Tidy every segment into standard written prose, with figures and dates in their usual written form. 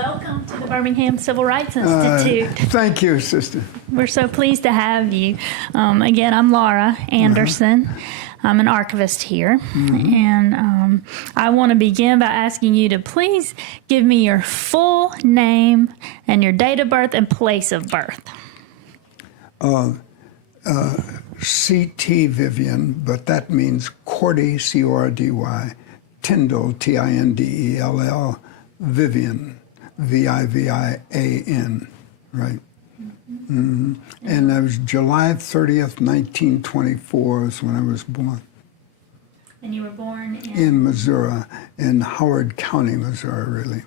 welcome to the Birmingham Civil Rights Institute. Thank you, sister. We're so pleased to have you. Again, I'm Laura Anderson. I'm an archivist here, and I want to begin by asking you to please give me your full name and your date of birth and place of birth. C.T. Vivian, but that means Cordy, C-O-R-D-Y, Tyndall, T-I-N-D-E-L-L, Vivian, V-I-V-I-A-N, right? Mm-hmm. And that was July 30th, 1924 is when I was born. And you were born in Missouri, in Howard County, Missouri, really.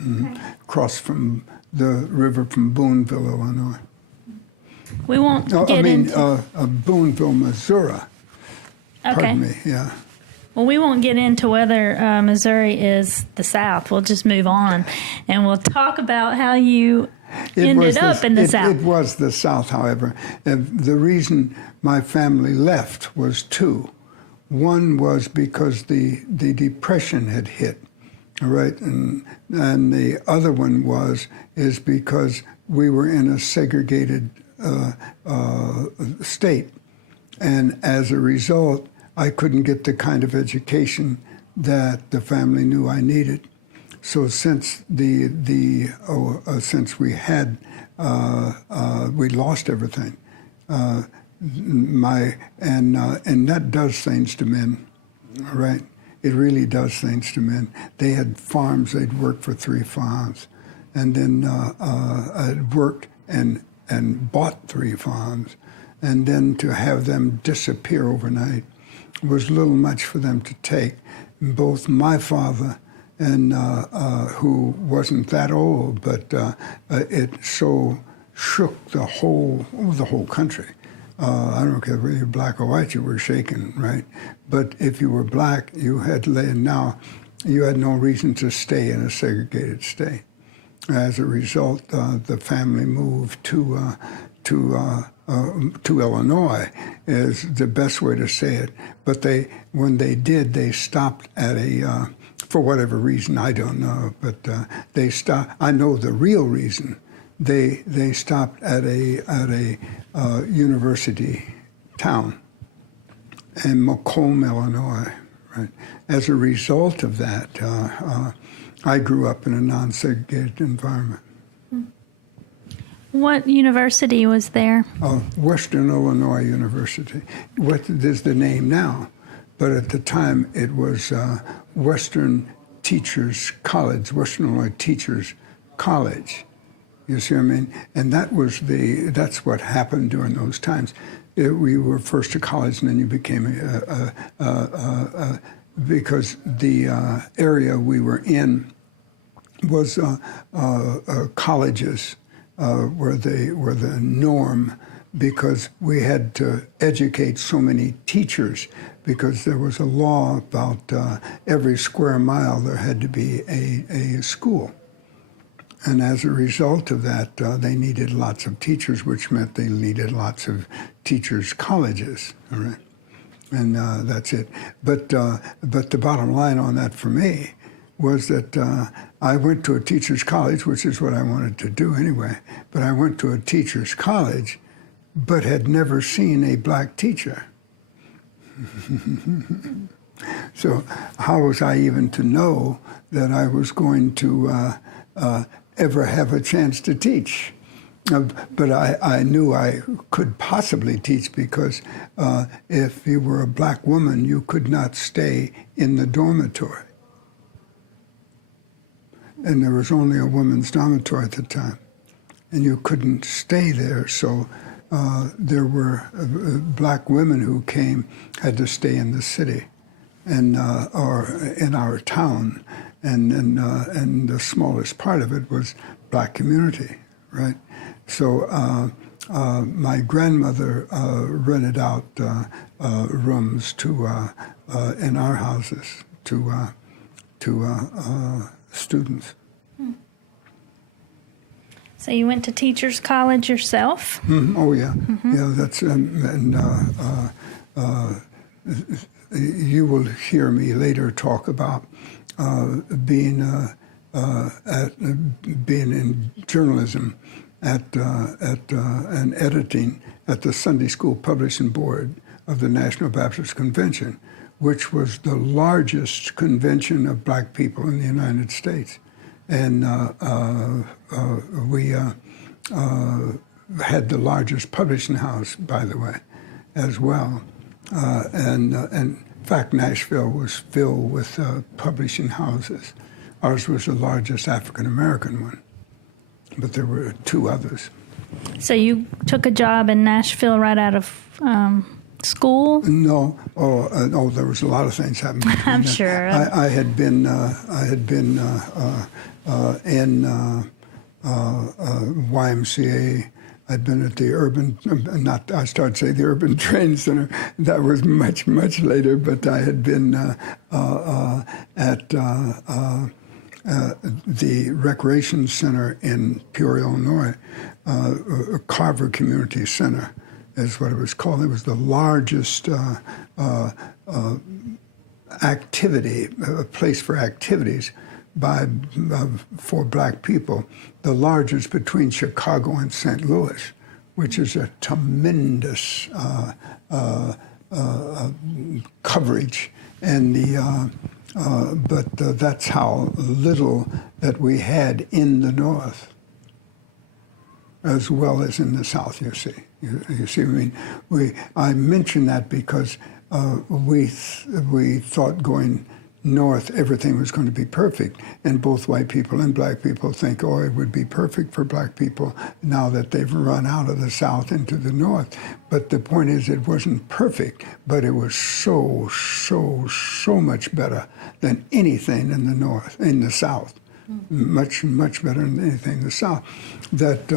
Mm-hmm. Okay. Across from the river from Booneville, Illinois. We won't get into... Booneville, Missouri. Okay. Pardon me, yeah. Well, we won't get into whether Missouri is the South. We'll just move on, and we'll talk about how you ended up in the South. It was the South, however. The reason my family left was two. One was because the Depression had hit, all right, and the other one is because we were in a segregated state, and as a result, I couldn't get the kind of education that the family knew I needed. So since since we had we lost everything, and that does things to men, right? It really does things to men. They had farms; they'd worked for 3 farms, and then I'd worked and bought 3 farms, and then to have them disappear overnight was a little much for them to take. Both my father and who wasn't that old, but it so shook the whole country. I don't care whether you're black or white, you were shaken, right? But if you were black, you had no reason to stay in a segregated state. As a result, the family moved to Illinois, is the best way to say it. But when they did, they stopped at for whatever reason, I don't know, but they stopped. I know the real reason. They stopped at a university town in Macomb, Illinois. Right. As a result of that, I grew up in a non-segregated environment. What university was there? Western Illinois University. What is the name now? But at the time, it was Western Teachers College, Western Illinois Teachers College. You see what I mean? And that's what happened during those times. We were first to college, and then you became because the area we were in was colleges. Were the norm, because we had to educate so many teachers, because there was a law about every square mile there had to be a school. And as a result of that, they needed lots of teachers, which meant they needed lots of teachers' colleges, all right? And that's it. But the bottom line on that for me was that I went to a teacher's college, which is what I wanted to do anyway, but I went to a teacher's college, but had never seen a black teacher. So how was I even to know that I was going to ever have a chance to teach? But I knew I could possibly teach, because if you were a black woman, you could not stay in the dormitory. And there was only a women's dormitory at the time, and you couldn't stay there. So there were black women who had to stay in the city, and or in our town, and the smallest part of it was black community, right? So my grandmother rented out rooms in our houses to students. So you went to teachers' college yourself? Mm-hmm. Oh yeah, yeah. That's you will hear me later talk about being being in journalism and editing at the Sunday School Publishing Board of the National Baptist Convention, which was the largest convention of black people in the United States. And we had the largest publishing house, by the way, as well. In fact, Nashville was filled with publishing houses. Ours was the largest African-American one, but there were two others. So you took a job in Nashville right out of school? No, there was a lot of things happening. I'm sure. I had been in YMCA. I'd been at the I started to say the Urban Training Center. That was much, much later, but I had been at the Recreation Center in Peoria, Illinois, Carver Community Center is what it was called. It was the largest activity, a place for activities for black people, the largest between Chicago and St. Louis, which is a tremendous coverage. And but that's how little that we had in the North, as well as in the South. You see, you see. I mean, I mention that because we thought going north everything was going to be perfect, and both white people and black people think, oh, it would be perfect for black people now that they've run out of the South into the North. But the point is, it wasn't perfect, but it was so much better than anything in the North, in the South. Much better than anything in the South. That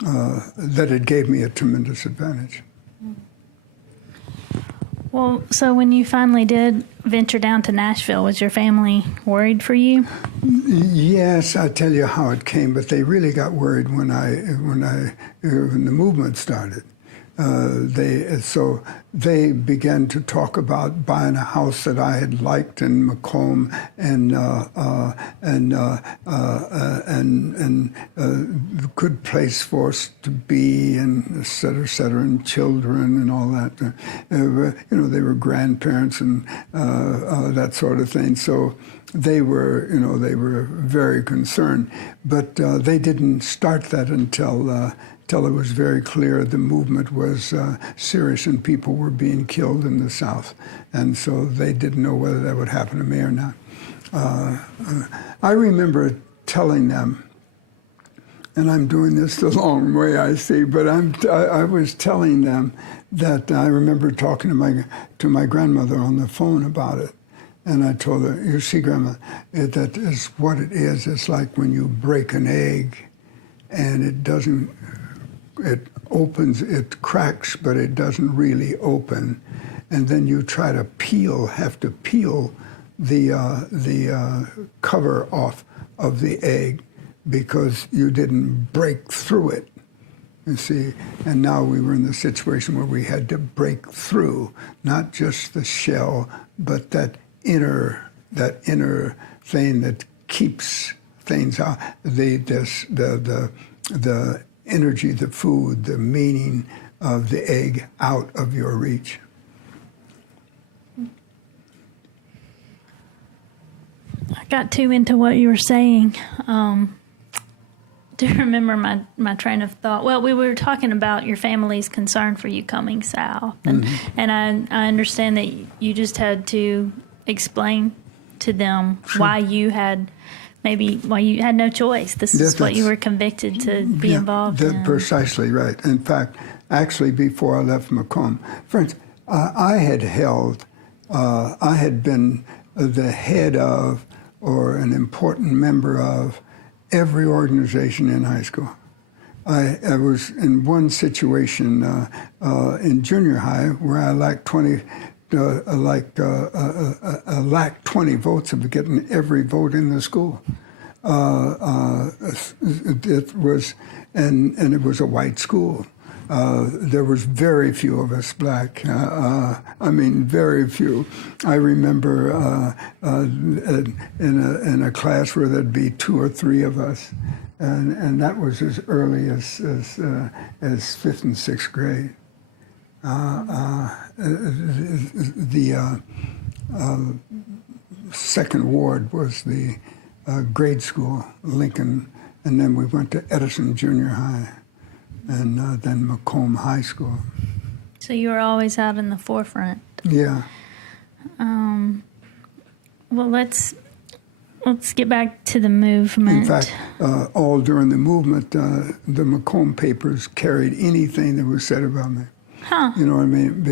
that it gave me a tremendous advantage. Well, so when you finally did venture down to Nashville, was your family worried for you? Yes, I'll tell you how it came, but they really got worried when the movement started. They began to talk about buying a house that I had liked in Macomb and good place for us to be, and et cetera, and children and all that. They were grandparents and that sort of thing. So they were very concerned, but they didn't start that until it was very clear the movement was serious and people were being killed in the South. And so they didn't know whether that would happen to me or not. I remember telling them, and I'm doing this the long way, I see, but I was telling them that I remember talking to my grandmother on the phone about it. And I told her, you see, Grandma, that is what it is. It's like when you break an egg and it opens, it cracks, but it doesn't really open. And then you try to have to peel the cover off of the egg because you didn't break through it, you see. And now we were in the situation where we had to break through, not just the shell, but that inner thing that keeps things out, the energy, the food, the meaning of the egg out of your reach. I got too into what you were saying. Do you remember my train of thought? Well, we were talking about your family's concern for you coming south. And, and I understand that you just had to explain to them why you had no choice. This is what you were convicted to be involved in. Precisely right. In fact, actually, before I left Macomb, friends, I had been the head of or an important member of every organization in high school. I was in one situation in junior high where I lacked 20 votes of getting every vote in the school. It was, and it was a white school. There was very few of us black. Very few. I remember in a class where there'd be 2 or 3 of us, and that was as early as 5th and 6th grade. The second ward was the grade school, Lincoln, and then we went to Edison Junior High, and then Macomb High School. So you were always out in the forefront. Yeah. Well, let's get back to the movement. In fact, all during the movement, the Macomb papers carried anything that was said about me. Huh. You know what I mean?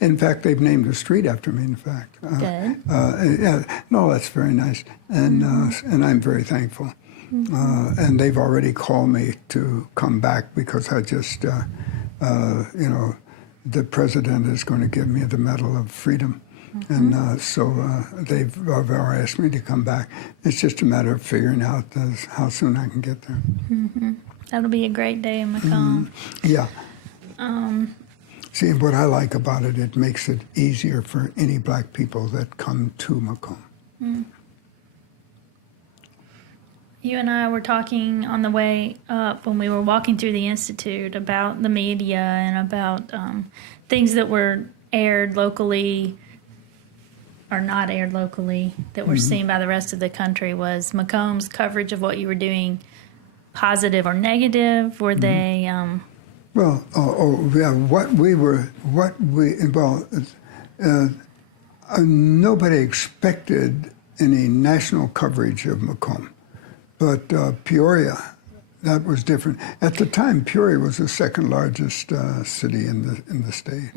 In fact, they've named a street after me, in fact. Good. Yeah, no, that's very nice. And I'm very thankful. And they've already called me to come back because I just, the president is going to give me the Medal of Freedom. And so they've already asked me to come back. It's just a matter of figuring out how soon I can get there. That'll be a great day in Macomb. Yeah. See, what I like about it, it makes it easier for any black people that come to Macomb. You and I were talking on the way up when we were walking through the Institute about the media and about things that were aired locally or not aired locally that were seen by the rest of the country. Was Macomb's coverage of what you were doing positive or negative? Were they... Well, nobody expected any national coverage of Macomb, but Peoria, that was different. At the time, Peoria was the second largest city in the state.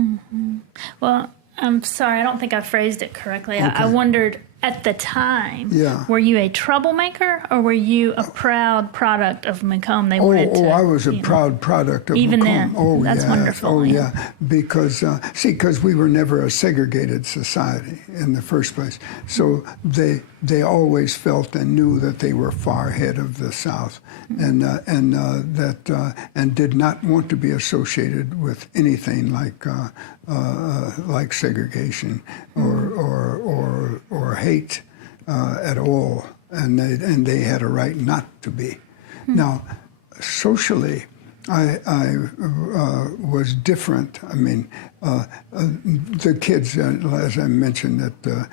Well, I'm sorry, I don't think I phrased it correctly. Okay. I wondered, at the time, Yeah. were you a troublemaker or were you a proud product of Macomb? They wanted to, I was a proud product of even Macomb. then. That's wonderful. Oh, yeah. Because, because we were never a segregated society in the first place. So they always felt and knew that they were far ahead of the South, and did not want to be associated with anything like segregation or hate at all, and they had a right not to be. Now, socially, I was different. I mean, the kids, as I mentioned, that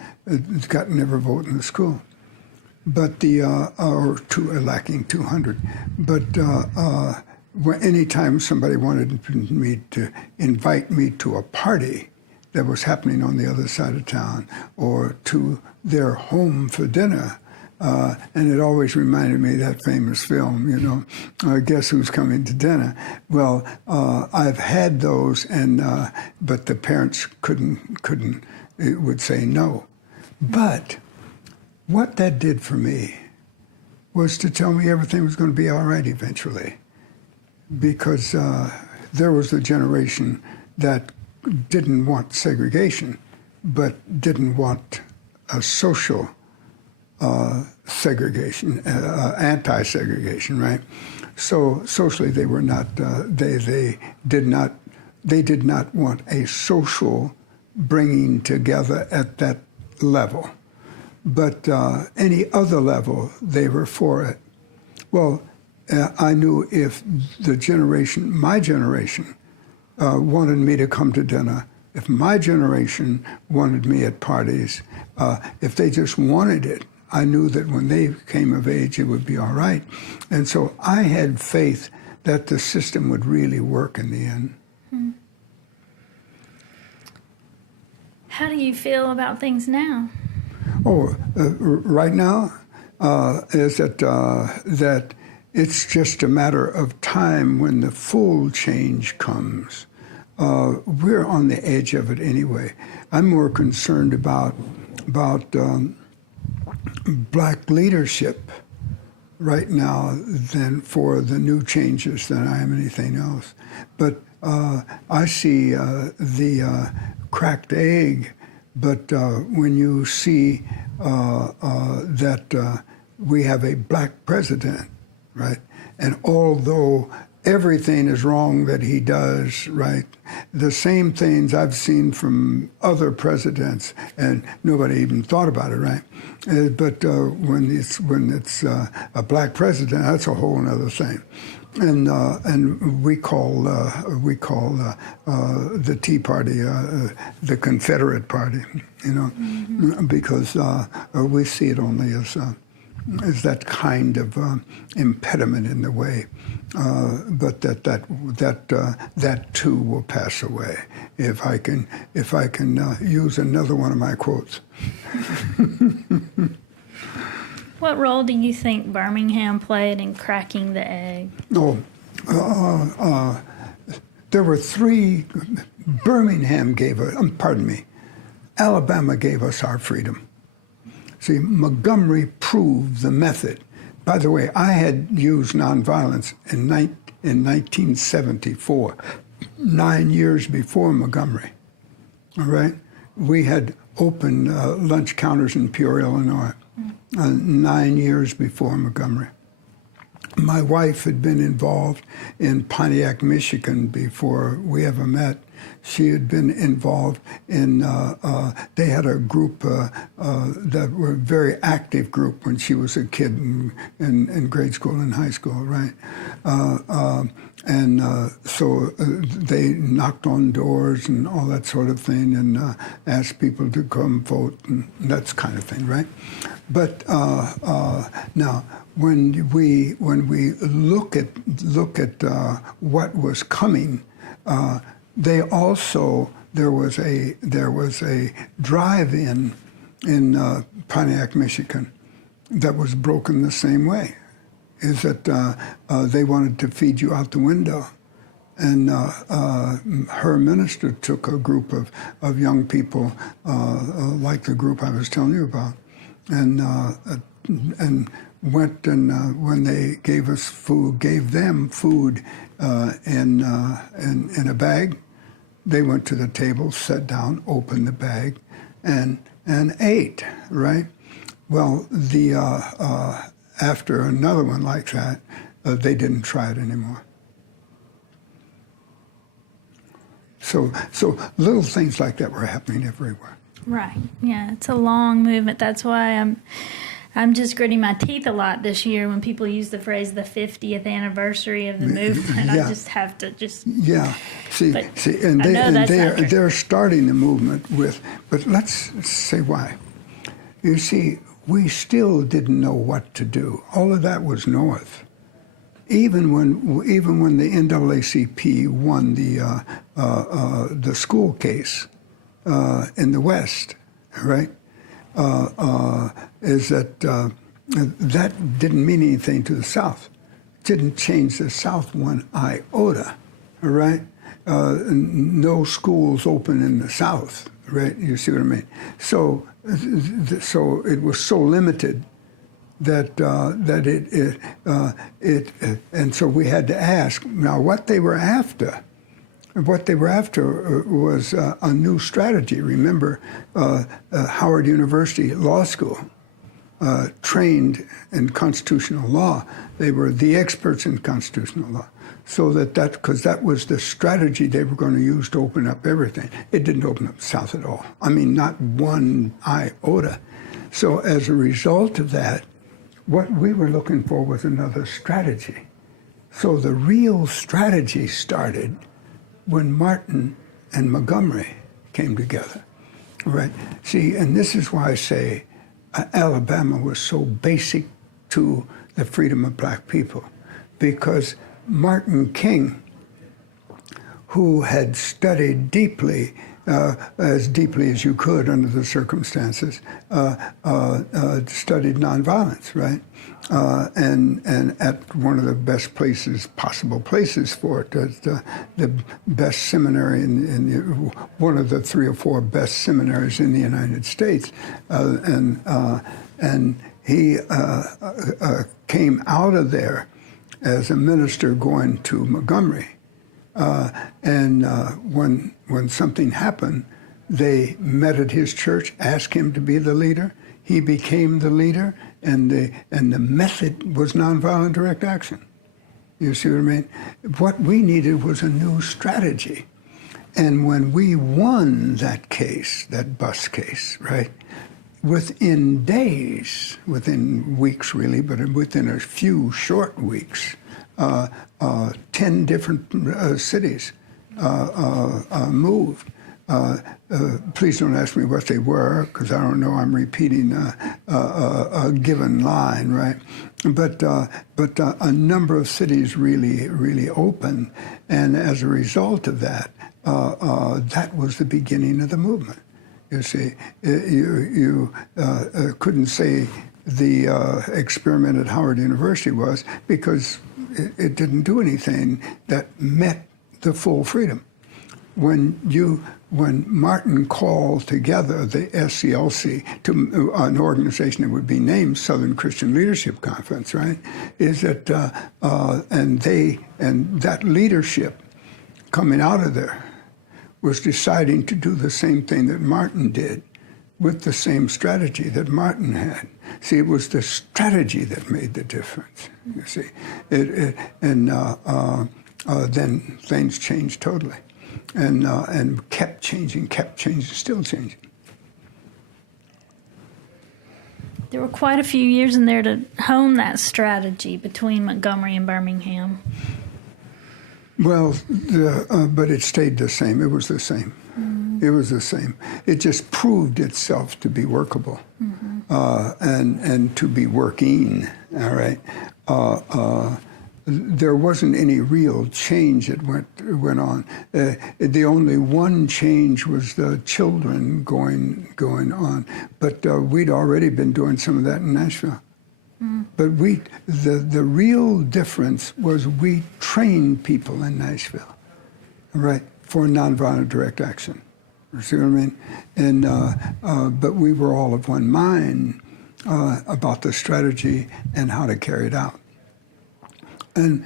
got never vote in the school, but lacking 200. But anytime somebody wanted me to invite me to a party that was happening on the other side of town or to their home for dinner, and it always reminded me of that famous film, Guess Who's Coming to Dinner? Well, I've had those, but the parents would say no. But what that did for me was to tell me everything was going to be all right eventually, because there was a generation that didn't want segregation, but didn't want a social segregation, anti-segregation, right? So socially, they were not. They did not want a social bringing together at that level, but any other level, they were for it. Well, I knew if my generation, wanted me to come to dinner, if my generation wanted me at parties, if they just wanted it, I knew that when they came of age, it would be all right. And so I had faith that the system would really work in the end. How do you feel about things now? Right now, is that it's just a matter of time when the full change comes. We're on the edge of it anyway. I'm more concerned about black leadership right now than for the new changes than I am anything else. But I see the cracked egg, but when you see that we have a black president, right? And although everything is wrong that he does, right? The same things I've seen from other presidents, and nobody even thought about it, right? But when it's a black president, that's a whole other thing. And we call the Tea Party the Confederate Party, you know, because we see it only as that kind of impediment in the way, but that too will pass away if I can use another one of my quotes. What role do you think Birmingham played in cracking the egg? There were three. Birmingham gave us, Alabama gave us our freedom. See, Montgomery proved the method. By the way, I had used nonviolence in 1974, 9 years before Montgomery. All right? We had opened lunch counters in Peoria, Illinois, 9 years before Montgomery. My wife had been involved in Pontiac, Michigan before we ever met. She had been involved in, they had a group that were a very active group when she was a kid in grade school and high school, right? So they knocked on doors and all that sort of thing and asked people to come vote and that kind of thing, right? But now, when we look at what was coming, there was a drive-in in Pontiac, Michigan, that was broken the same way. Is that they wanted to feed you out the window, and her minister took a group of young people, like the group I was telling you about, and went and when they gave us food, gave them food in a bag. They went to the table, sat down, opened the bag, and ate. Right. Well, after another one like that, they didn't try it anymore. So little things like that were happening everywhere. Right. Yeah, it's a long movement. That's why I'm just gritting my teeth a lot this year when people use the phrase the 50th anniversary of the movement. Yeah. I just have to Yeah. See, and they're starting the movement with, but let's say why. You see, we still didn't know what to do. All of that was north. Even when the NAACP won the school case in the West, right? Is that that didn't mean anything to the South. It didn't change the South one iota, all right? No schools open in the South, right? You see what I mean? So it was so limited that and so we had to ask now what they were after. What they were after was a new strategy. Remember, Howard University Law School trained in constitutional law. They were the experts in constitutional law. So because that was the strategy they were going to use to open up everything. It didn't open up the South at all. I mean, not one iota. So as a result of that, what we were looking for was another strategy. So the real strategy started when Martin and Montgomery came together, right? See, and this is why I say Alabama was so basic to the freedom of black people, because Martin King, who had studied deeply, as deeply as you could under the circumstances, studied nonviolence, right? And at one of the best possible places for it, the best seminary one of the 3 or 4 best seminaries in the United States, and he came out of there as a minister going to Montgomery. When something happened, they met at his church, asked him to be the leader. He became the leader, and the method was nonviolent direct action. You see what I mean? What we needed was a new strategy. And when we won that case, that bus case, right, within days, within weeks really, but within a few short weeks, 10 different cities moved. Please don't ask me what they were, because I don't know. I'm repeating a given line, right? But a number of cities really opened, and as a result of that, that was the beginning of the movement. You see, you couldn't say the experiment at Howard University was, because it didn't do anything that met the full freedom. When Martin called together the SCLC to an organization that would be named Southern Christian Leadership Conference, right? Is that and that leadership coming out of there was deciding to do the same thing that Martin did, with the same strategy that Martin had. See, it was the strategy that made the difference. You see, then things changed totally. And kept changing, still changing. There were quite a few years in there to hone that strategy between Montgomery and Birmingham. Well, but it stayed the same. It was the same. Mm-hmm. It was the same. It just proved itself to be workable, and to be working. All right. There wasn't any real change that went on. The only one change was the children going on. But we'd already been doing some of that in Nashville. Mm. But the real difference was we trained people in Nashville, right, for nonviolent direct action. You see what I mean? And but we were all of one mind about the strategy and how to carry it out. And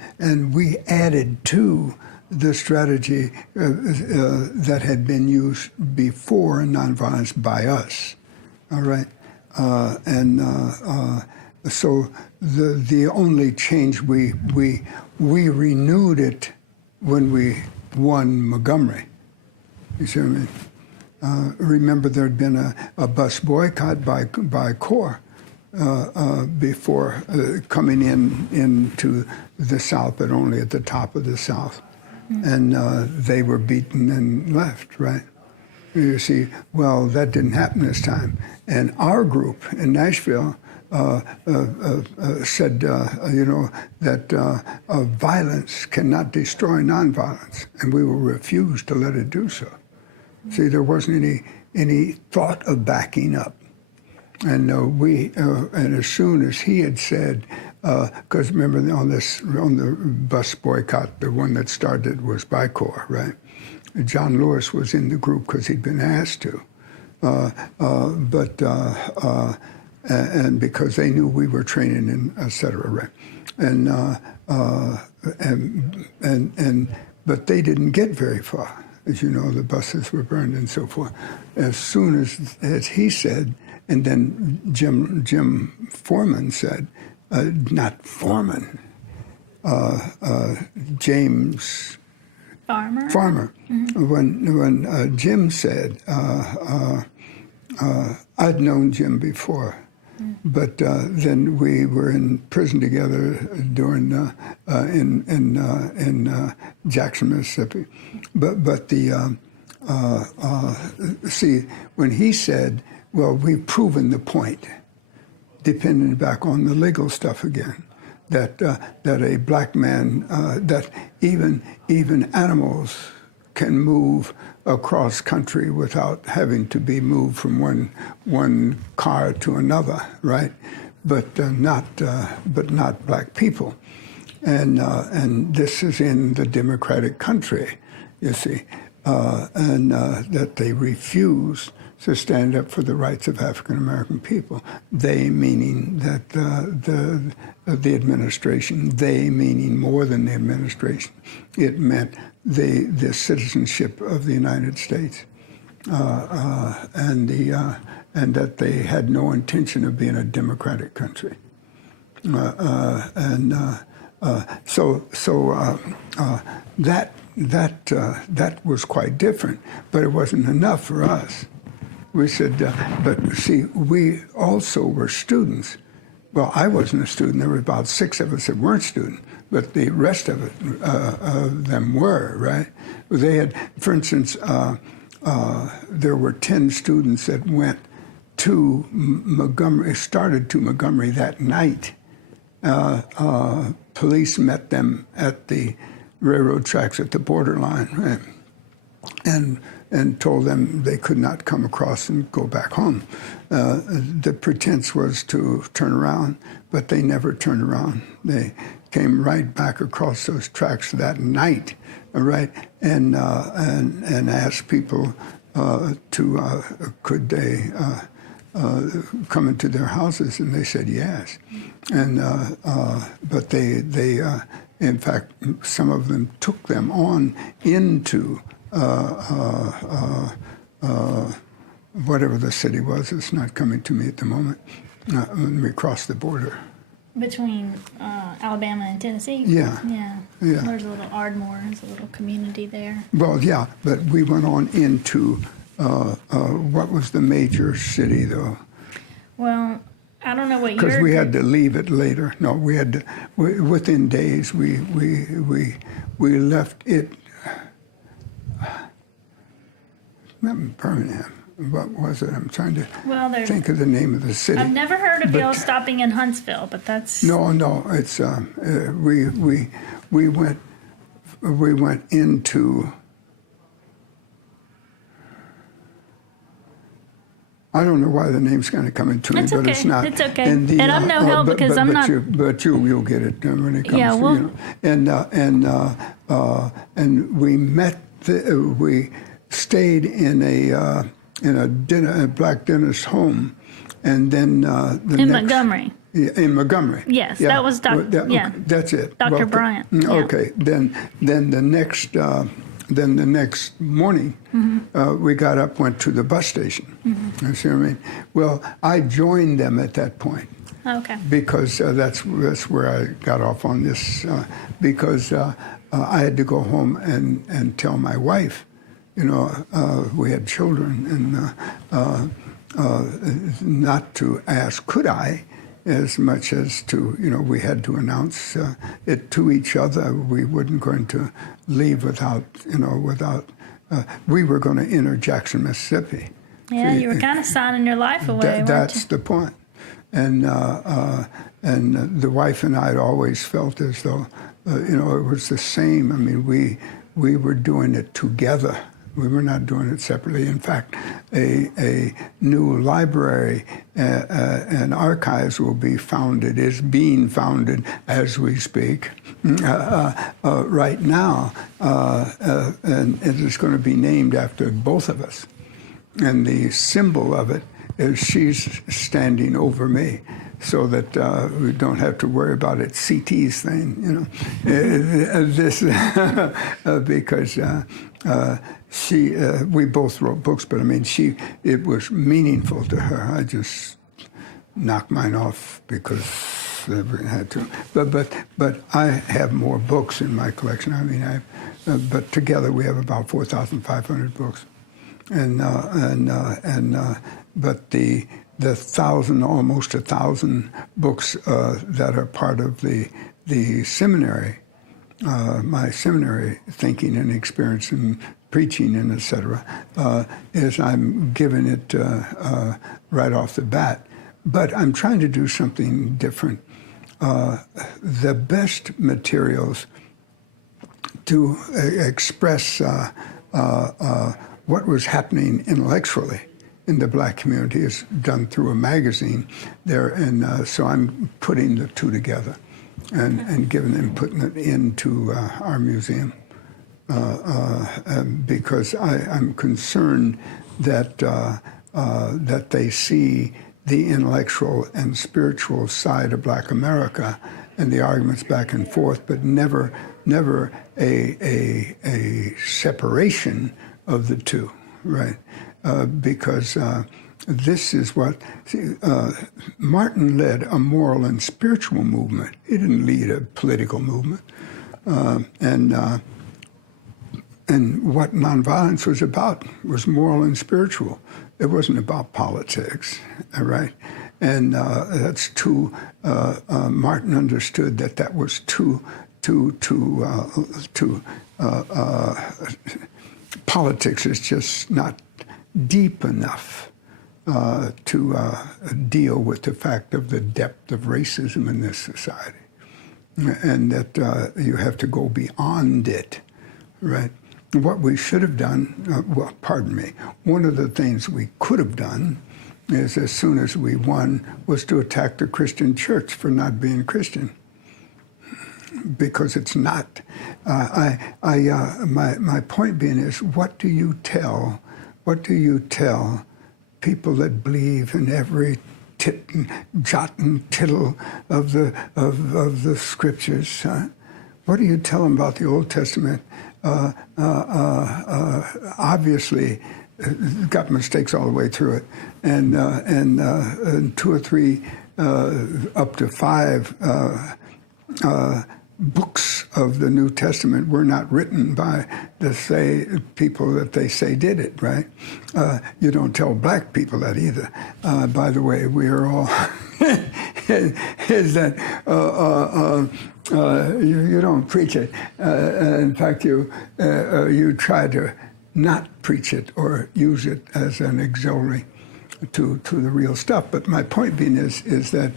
we added to the strategy that had been used before in nonviolence by us, all right? So the only change, we renewed it when we won Montgomery. You see what I mean? Remember, there had been a bus boycott by CORE. Before coming into the South, but only at the top of the South. Mm-hmm. And they were beaten and left, right? You see, well, that didn't happen this time. And our group in Nashville said, that violence cannot destroy nonviolence, and we will refuse to let it do so. Mm-hmm. See, there wasn't any thought of backing up. And and as soon as he had said, because remember on the bus boycott, the one that started was by CORE, right? John Lewis was in the group because he'd been asked to, and because they knew we were training and et cetera, right? But they didn't get very far, as you know. The buses were burned and so forth. As soon as he said. And then Jim Foreman said, not Foreman, James Farmer. Mm-hmm. When Jim said, I'd known Jim before, but then we were in prison together during in Jackson, Mississippi. But see, when he said, well, we've proven the point, depending back on the legal stuff again, that a black man, that even animals can move across country without having to be moved from one car to another, right? But not black people, and this is in the democratic country, you see, and that they refuse to stand up for the rights of African American people. They meaning that the administration. They meaning more than the administration. It meant the citizenship of the United States, and that they had no intention of being a democratic country. That was quite different, but it wasn't enough for us. We said, but see, we also were students. Well, I wasn't a student. There were about 6 of us that weren't students, but the rest of them were, right? They had, for instance, there were 10 students that went to Montgomery, started to Montgomery that night. Police met them at the railroad tracks at the borderline, right? And told them they could not come across and go back home. The pretense was to turn around, but they never turned around. They came right back across those tracks that night, right? And asked people could they come into their houses, and they said yes. And but they in fact, some of them took them on into whatever the city was. It's not coming to me at the moment. When we crossed the border. Between Alabama and Tennessee? Yeah. Yeah. Yeah. There's a little Ardmore, there's a little community there. Well, yeah, but we went on into, what was the major city, though? Well, I don't know what you're... Because we had to leave it later. No, we had to, within days, we left it, not Birmingham. What was it? I'm trying to think of the name of the city. I've never heard of y'all stopping in Huntsville, but that's... No, it's, we went into, I don't know why the name's kind of coming to me, it's but okay. it's not. It's okay. And I'm no help because I'm not... You'll get it when it comes yeah, to, well, and we met, we stayed in a black dentist's home, and then in Montgomery. Yeah, in Montgomery. Yes, yeah. that was Dr. Okay, that's it. Dr. Bryant. Yeah. Okay, then the next morning, we got up, went to the bus station. You see what I mean? Well, I joined them at that point. Okay. Because that's where I got off on this, because I had to go home and tell my wife. You know, we had children, and not to ask, could I, as much as to, you know, we had to announce it to each other. We weren't going to leave without, we were going to enter Jackson, Mississippi. Yeah, you were kind of signing your life away, That's the point. And the wife and I had always felt as though, it was the same. I mean, we were doing it together. We were not doing it separately. In fact, a new library and archives will be founded, is being founded as we speak right now, and it is going to be named after both of us. And the symbol of it is she's standing over me, so that we don't have to worry about it. CT's thing, this because we both wrote books, but I mean, it was meaningful to her. I just knocked mine off because I had to. But I have more books in my collection. I mean, but together we have about 4,500 books, but the almost 1,000 books that are part of the seminary, my seminary thinking and experience and preaching and et cetera, is I'm giving it right off the bat. But I'm trying to do something different. The best materials to express what was happening intellectually in the black community is done through a magazine there, and so I'm putting the two together and giving them, putting it into our museum because I'm concerned that that they see the intellectual and spiritual side of Black America and the arguments back and forth, but never a separation of the two, right? Because This is what, Martin led a moral and spiritual movement. He didn't lead a political movement. And what nonviolence was about was moral and spiritual. It wasn't about politics, all right? And that's too, Martin understood that was politics is just not deep enough to deal with the fact of the depth of racism in this society. And that you have to go beyond it, right? What we should have done, well, pardon me, one of the things we could have done is, as soon as we won, was to attack the Christian church for not being Christian, because it's not. My point being is, what do you tell people that believe in every jot and tittle of the scriptures? What do you tell them about the Old Testament? Obviously, got mistakes all the way through it, and 2 or 3, up to 5 books of the New Testament were not written by the people that they say did it, right? You don't tell black people that either. By the way, we are all is that you don't preach it. In fact, you try to not preach it or use it as an auxiliary to the real stuff. But my point being is that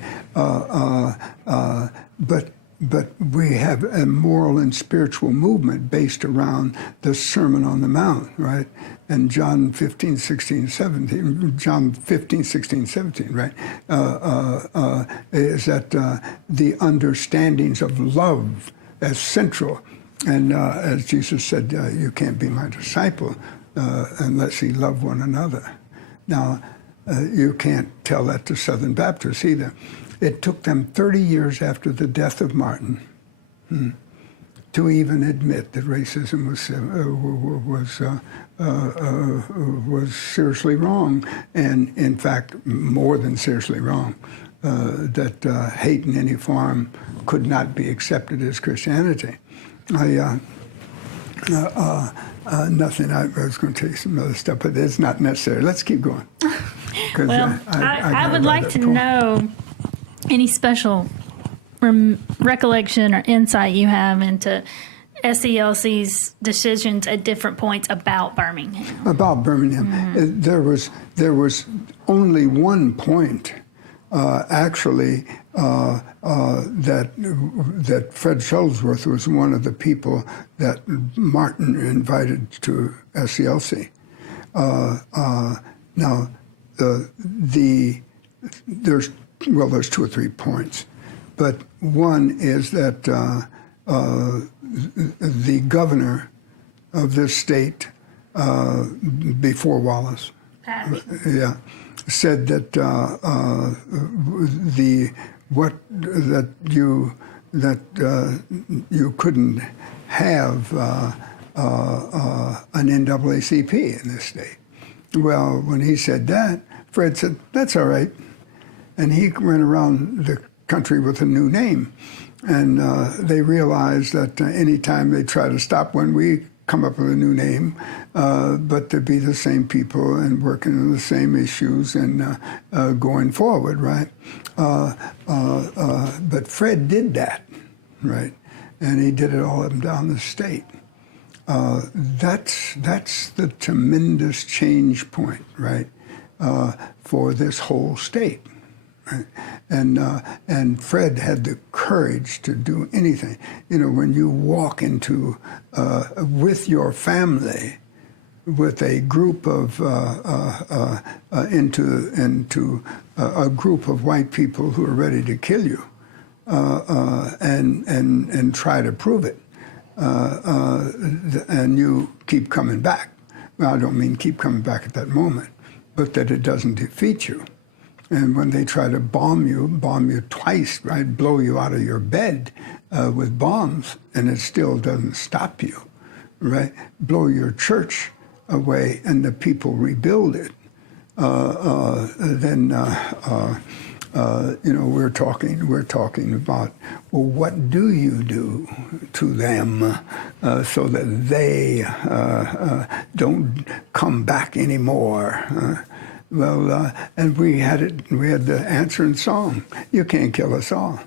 but we have a moral and spiritual movement based around the Sermon on the Mount, right? And John 15, 16, 17, right? Is that the understandings of love as central. And as Jesus said, you can't be my disciple unless you love one another. Now, you can't tell that to Southern Baptists either. It took them 30 years after the death of Martin to even admit that racism was seriously wrong, and in fact, more than seriously wrong. That hate in any form could not be accepted as Christianity. Nothing. I was going to tell you some other stuff, but it's not necessary. Let's keep going. Well, I would like to know any special recollection or insight you have into SELC's decisions at different points about Birmingham. About Birmingham, there was only one point, actually, that Fred Shuttlesworth was one of the people that Martin invited to SELC. Now, there's 2 or 3 points, but one is that the governor of this state, before Wallace, said that you couldn't have an NAACP in this state. Well, when he said that, Fred said, that's all right. And he went around the country with a new name. And they realized that any time they try to stop one, we come up with a new name, but to be the same people and working on the same issues and going forward, right? But Fred did that, right? And he did it all up and down the state. That's the tremendous change point, right, for this whole state. Right? And Fred had the courage to do anything. You know, when you walk into with your family, with a group of into a group of white people who are ready to kill you, and try to prove it, and you keep coming back. Well, I don't mean keep coming back at that moment, but that it doesn't defeat you. And when they try to bomb you twice, right, blow you out of your bed with bombs, and it still doesn't stop you, right? Blow your church away, and the people rebuild it. we're talking about, well, what do you do to them so that they don't come back anymore? And we had the answer in song: "You can't kill us all,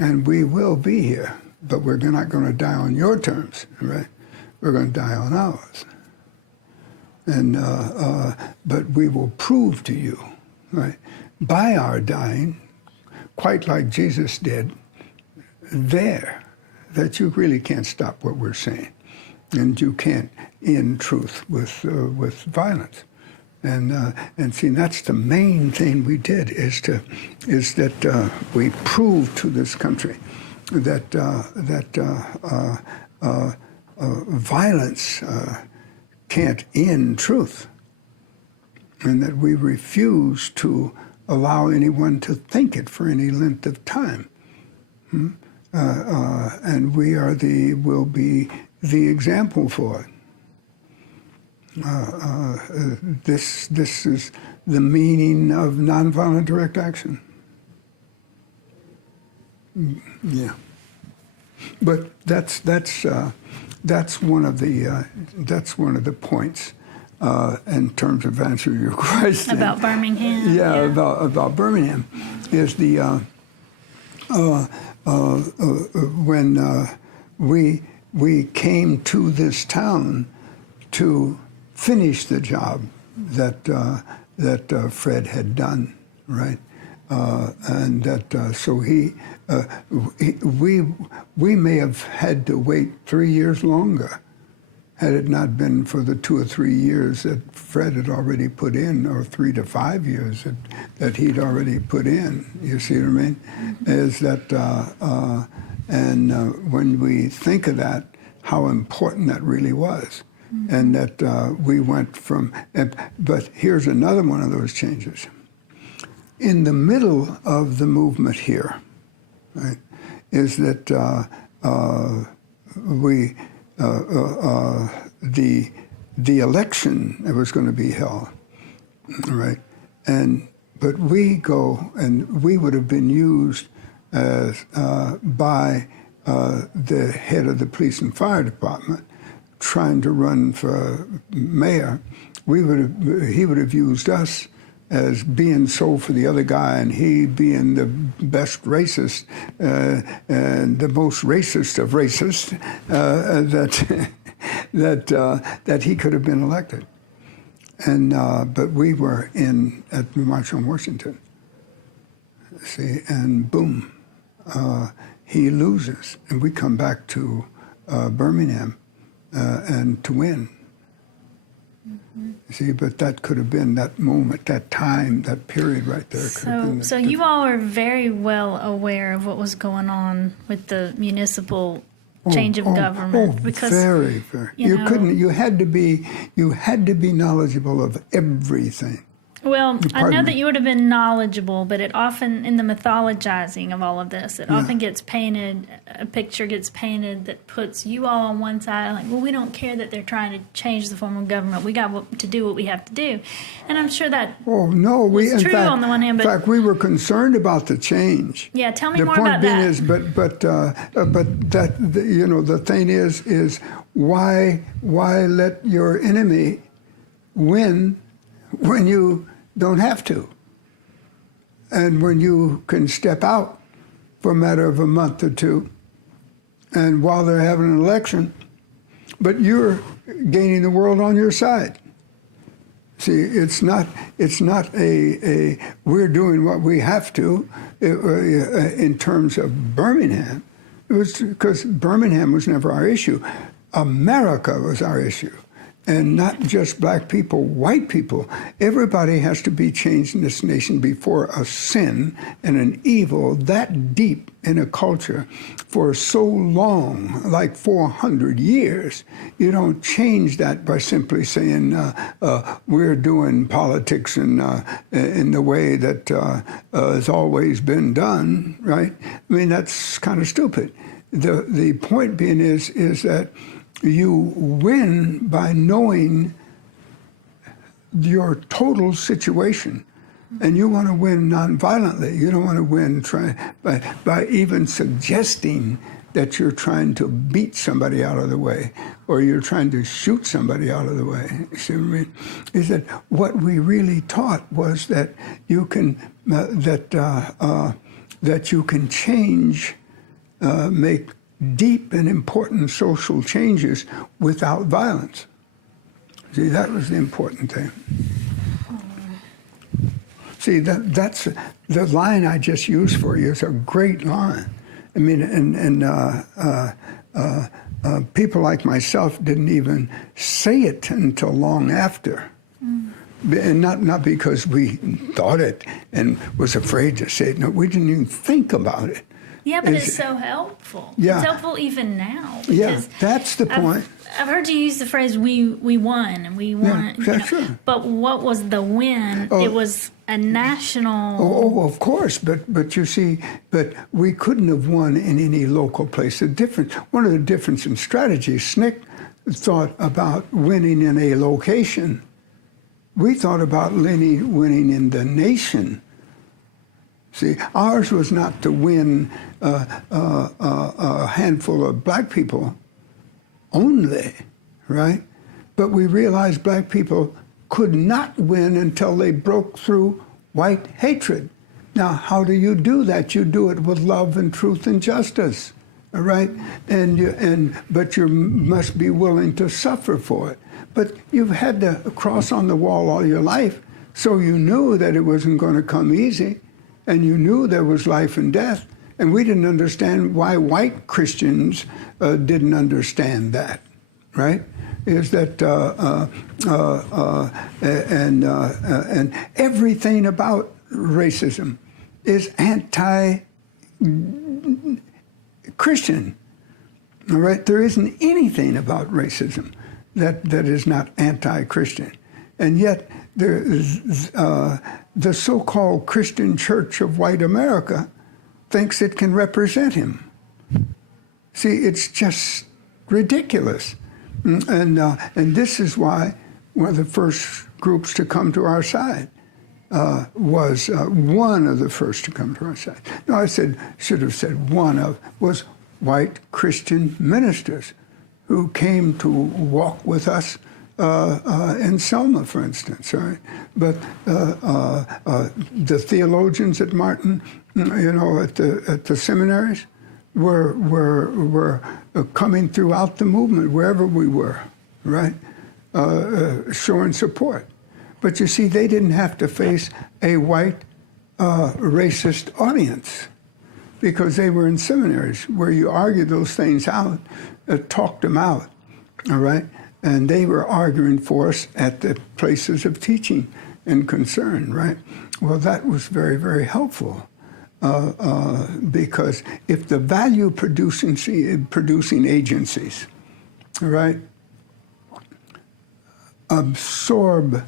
and we will be here, but we're not going to die on your terms, right? We're going to die on ours." And but we will prove to you, right, by our dying, quite like Jesus did, there, that you really can't stop what we're saying, and you can't end truth with violence. And see, that's the main thing we did, is that we proved to this country that violence can't end truth, and that we refuse to allow anyone to think it for any length of time. And we will be the example for it. This is the meaning of nonviolent direct action. Yeah, but that's one of the points in terms of answering your question About Birmingham. Yeah, about Birmingham, is the when we came to this town to finish the job that Fred had done, right? And that so we may have had to wait 3 years longer had it not been for the 2 or 3 years that Fred had already put in, or 3 to 5 years that he'd already put in. You see what I mean? Is that when we think of that, how important that really was. And that we went from, but here's another one of those changes. In the middle of the movement here, right, is that the election that was going to be held, right, but we go, and we would have been used as by the head of the police and fire department, trying to run for mayor. He would have used us as being so for the other guy, and he being the best racist and the most racist of racists, that he could have been elected. And but we were at the March on Washington. See, and boom, he loses, and we come back to Birmingham. And to win. See, but that could have been that moment, that time, that period right there. So you all are very well aware of what was going on with the municipal change of government, because very, very. You had to be knowledgeable of everything. Well, I know that you would have been knowledgeable, but it often, in the mythologizing of all of this, often gets painted, a picture gets painted that puts you all on one side, like, well, we don't care that they're trying to change the form of government. We got to do what we have to do. And I'm sure that was true on the one hand. But in fact, we were concerned about the change. Yeah, tell me more about that. The point being is, the thing is why let your enemy win when you don't have to, and when you can step out for a matter of a month or two, and while they're having an election, but you're gaining the world on your side. See, it's not a we're doing what we have to in terms of Birmingham. It was because Birmingham was never our issue. America was our issue. And not just black people, white people. Everybody has to be changed in this nation before a sin and an evil that deep in a culture for so long, like 400 years. You don't change that by simply saying we're doing politics in the way that has always been done, right? I mean, that's kind of stupid. The point being is that you win by knowing your total situation. And you want to win nonviolently. You don't want to win by even suggesting that you're trying to beat somebody out of the way, or you're trying to shoot somebody out of the way. You see what I mean? Is that what we really taught was that you can that you can change, make deep and important social changes without violence. See, that was the important thing. See, that's the line I just used for you is a great line. I mean, and people like myself didn't even say it until long after. And not because we thought it and was afraid to say it. No, we didn't even think about it. Yeah, but it's so helpful. Yeah. It's helpful even now. Yeah, that's the point. I've heard you use the phrase "we won" and we won. Yeah, sure. But what was the win? Oh. It was a national. Oh, of course, but you see, but we couldn't have won in any local place. One of the difference in strategy, SNCC thought about winning in a location. We thought about winning in the nation. See, ours was not to win a handful of black people only, right? But we realized black people could not win until they broke through white hatred. Now, how do you do that? You do it with love and truth and justice, all right? But you must be willing to suffer for it. But you've had the cross on the wall all your life, so you knew that it wasn't going to come easy. And you knew there was life and death, and we didn't understand why white Christians didn't understand that, right? Is that and everything about racism is anti-Christian, all right? There isn't anything about racism that is not anti-Christian, and yet there is. The so-called Christian Church of white America thinks it can represent him. See, it's just ridiculous. And this is why one of the first groups to come to our side was one of the first to come to our side. No, should have said was white Christian ministers who came to walk with us in Selma, for instance, right? But the theologians at Martin, at the seminaries, were coming throughout the movement wherever we were, right? Showing support. But you see, they didn't have to face a white racist audience because they were in seminaries where you argued those things out, talked them out, all right? And they were arguing for us at the places of teaching and concern, right? Well, that was very, very helpful because if the value-producing agencies, all right, absorb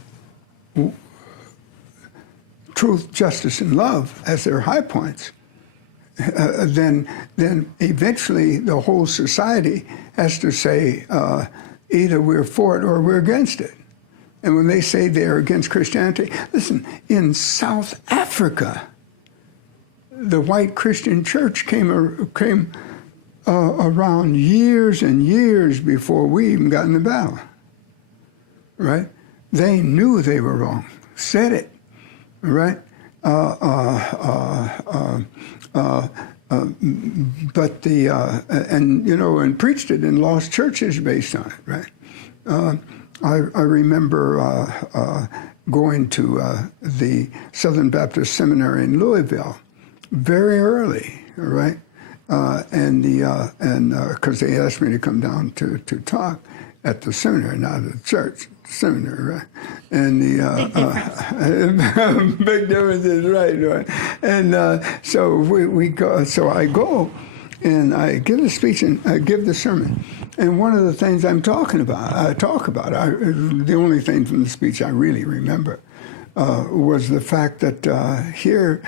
truth, justice, and love as their high points, then eventually the whole society has to say, either we're for it or we're against it. And when they say they're against Christianity, listen, in South Africa, the white Christian church came around years and years before we even got in the battle, right? They knew they were wrong, said it, right? And preached it in lost churches based on it, right? I remember going to the Southern Baptist Seminary in Louisville very early, all right? Because they asked me to come down to talk at the seminary, not at the church. Seminary, right? And big difference is right. And so we go. So I go, and I give the speech and I give the sermon. And one of the things I talk about, the only thing from the speech I really remember was the fact that here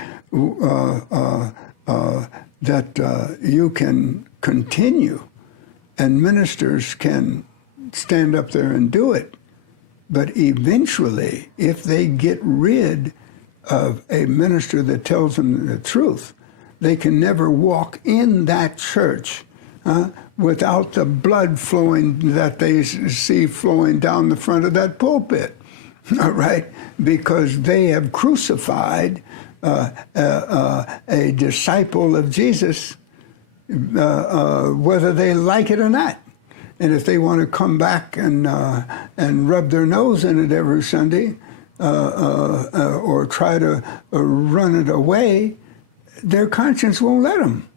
that you can continue, and ministers can stand up there and do it. But eventually, if they get rid of a minister that tells them the truth, they can never walk in that church without the blood flowing that they see flowing down the front of that pulpit, all right? Because they have crucified a disciple of Jesus, whether they like it or not. And if they want to come back and rub their nose in it every Sunday, or try to run it away, their conscience won't let them.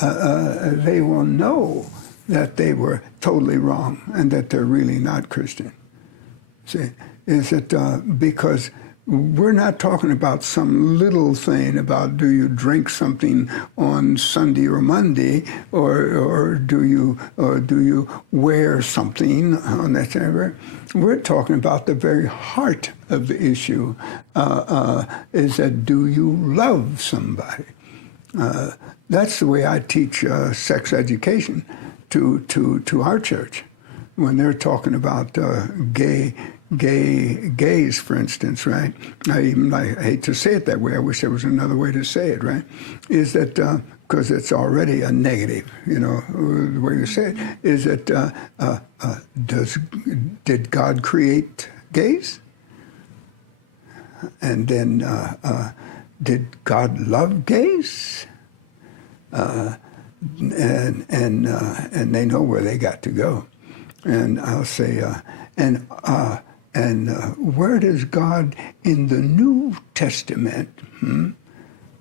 They will know that they were totally wrong and that they're really not Christian. See, is it because we're not talking about some little thing about do you drink something on Sunday or Monday, or do you wear something on that Saturday. We're talking about the very heart of the issue. Is that do you love somebody? That's the way I teach sex education to our church when they're talking about gays, for instance, right? I hate to say it that way. I wish there was another way to say it, right? Is that because it's already a negative, the way to say it, is that did God create gays? And then did God love gays? And they know where they got to go. And I'll say, where does God in the New Testament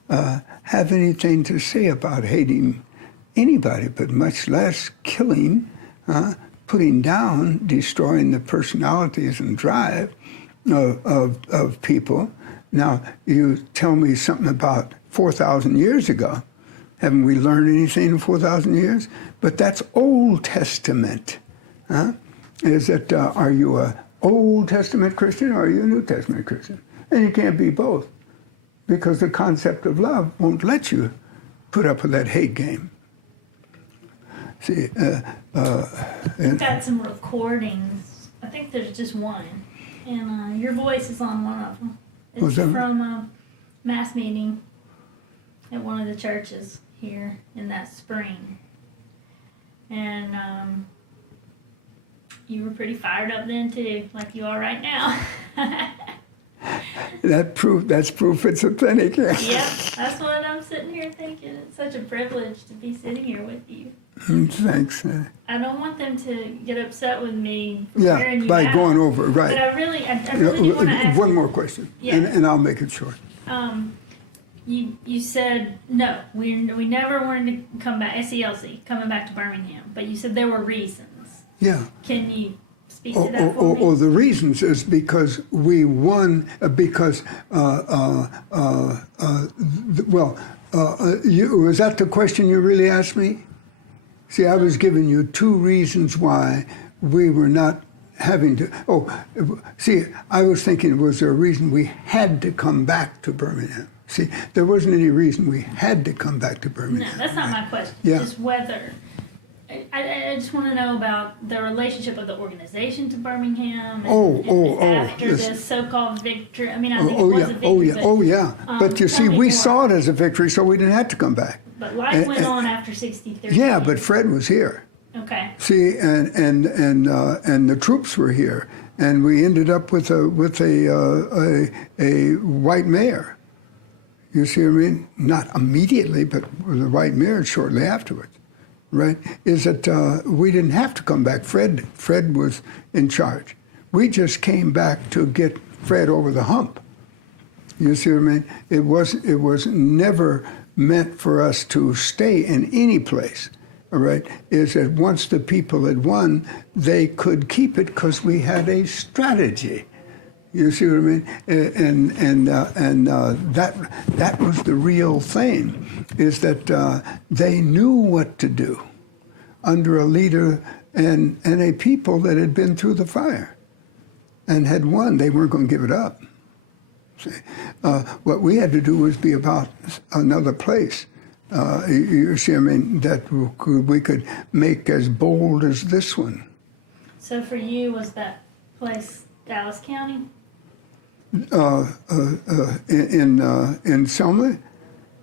have anything to say about hating anybody, but much less killing, putting down, destroying the personalities and drive of people? Now, you tell me something about 4,000 years ago. Haven't we learned anything in 4,000 years? But that's Old Testament. Is that, are you a Old Testament Christian or are you a New Testament Christian? And you can't be both, because the concept of love won't let you put up with that hate game. See, I've got some recordings. I think there's just one, and your voice is on one of them. It's from a mass meeting at one of the churches here in that spring, and you were pretty fired up then too, like you are right now. That's proof it's authentic. Yep, that's what I'm sitting here thinking. It's such a privilege to be sitting here with you. Thanks. I don't want them to get upset with me Yeah, wearing you by out, going over, right. But I really do want to ask one you, more question, Yeah. and I'll make it short. You said no, we never wanted to come back, SELC, coming back to Birmingham, but you said there were reasons. Yeah. Can you speak to that for me? The reasons is because we won, because, was that the question you really asked me? See, I was giving you two reasons why we were not having to, I was thinking, was there a reason we had to come back to Birmingham? See, there wasn't any reason we had to come back to Birmingham. No, that's not my question. Yeah. Just whether. I just want to know about the relationship of the organization to Birmingham after this so-called victory. I mean, I think it was a victory. But you see, we saw it as a victory, so we didn't have to come back. But life went on after 63. Yeah, but Fred was here. Okay. See, and the troops were here, and we ended up with a white mayor. You see what I mean? Not immediately, but with a white mayor shortly afterwards. Right, is that we didn't have to come back. Fred was in charge. We just came back to get Fred over the hump. You see what I mean? It was never meant for us to stay in any place. All right, is that once the people had won, they could keep it because we had a strategy. You see what I mean? And that was the real thing, is that they knew what to do under a leader and a people that had been through the fire and had won. They weren't going to give it up. See? What we had to do was be about another place. You see what I mean? That we could make as bold as this one. So for you, was that place, Dallas County? In Selma?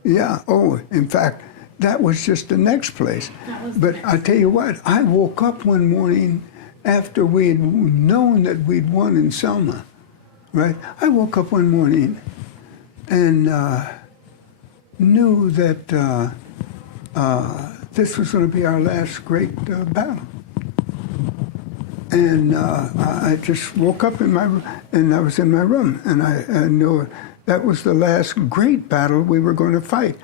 Yeah. Oh, in fact, that was just the next place. But I tell you what, I woke up one morning after we had known that we'd won in Selma, right? I woke up one morning and knew that this was going to be our last great battle. And I just woke up and I was in my room, and I knew that was the last great battle we were going to fight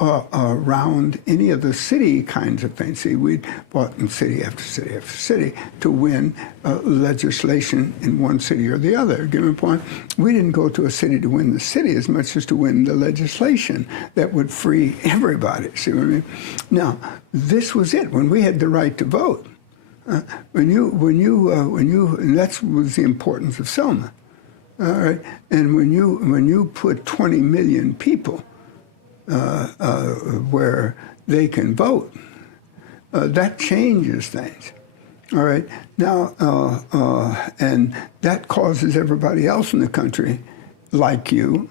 around any of the city kinds of things. See, we'd fought in city after city after city to win legislation in one city or the other. Give me a point. We didn't go to a city to win the city as much as to win the legislation that would free everybody. See what I mean? Now, this was it. When we had the right to vote, and that was the importance of Selma. All right, and when you put 20 million people where they can vote, that changes things. All right, now and that causes everybody else in the country, like you,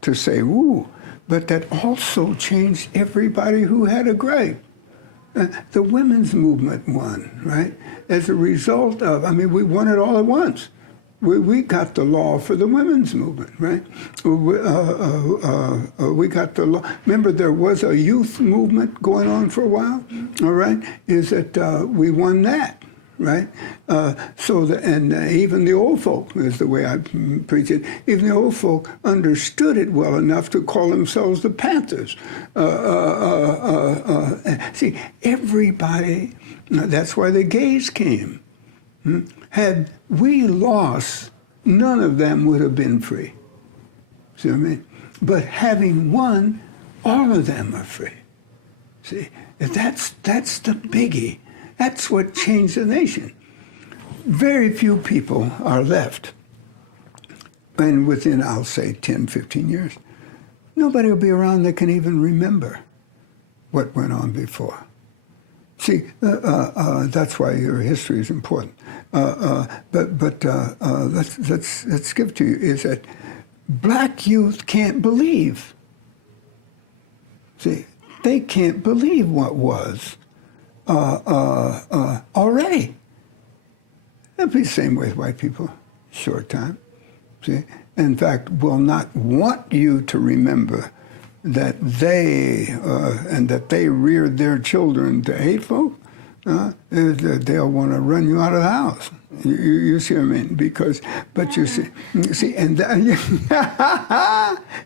to say "woo," but that also changed everybody who had a gripe. The women's movement won, right? As a result of, we won it all at once. We got the law for the women's movement, right? We got the law. Remember, there was a youth movement going on for a while, all right? Is that we won that, right? And even the old folk, is the way I preach it, even the old folk understood it well enough to call themselves the Panthers. See, everybody, that's why the gays came. Had we lost, none of them would have been free. See what I mean? But having won, all of them are free. See, that's the biggie. That's what changed the nation. Very few people are left. And within, I'll say, 10, 15 years, nobody will be around that can even remember what went on before. See, that's why your history is important. But let's give to you is that black youth can't believe. See, they can't believe what was already. It'll be the same way with white people, short time. See, in fact, will not want you to remember that they reared their children to hate folk. They'll want to run you out of the house. You see what I mean? But you see, and you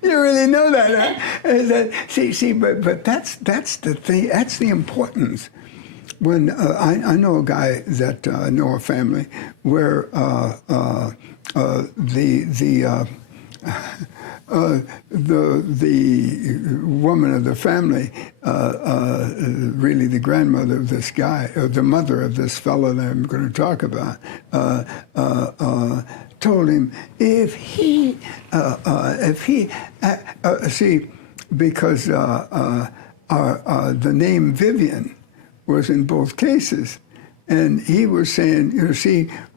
really know that, huh? But that's the thing. That's the importance. When I know a guy that know a family where the woman of the family, really the grandmother of this guy, or the mother of this fellow that I'm going to talk about, told him if he because the name Vivian was in both cases. And he was saying,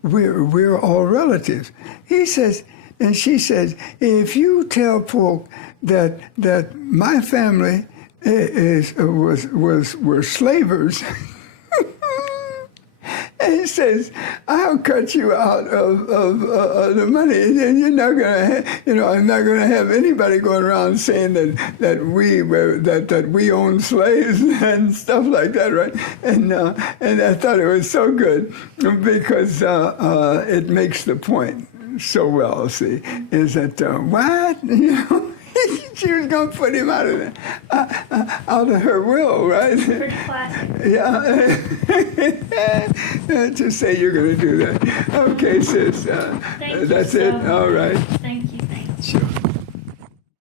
we're all relatives. He says, and she says, if you tell folk that my family were slavers, and he says, I'll cut you out of the money, and you're not gonna, I'm not gonna have anybody going around saying that we own slaves and stuff like that, right? And I thought it was so good because it makes the point so well. See, is that what she was going to put him out of her will, right? Pretty classic. Yeah. Just say you're going to do that. Okay, sis. Thank you that's so it. much. All right. Thank you. Sure.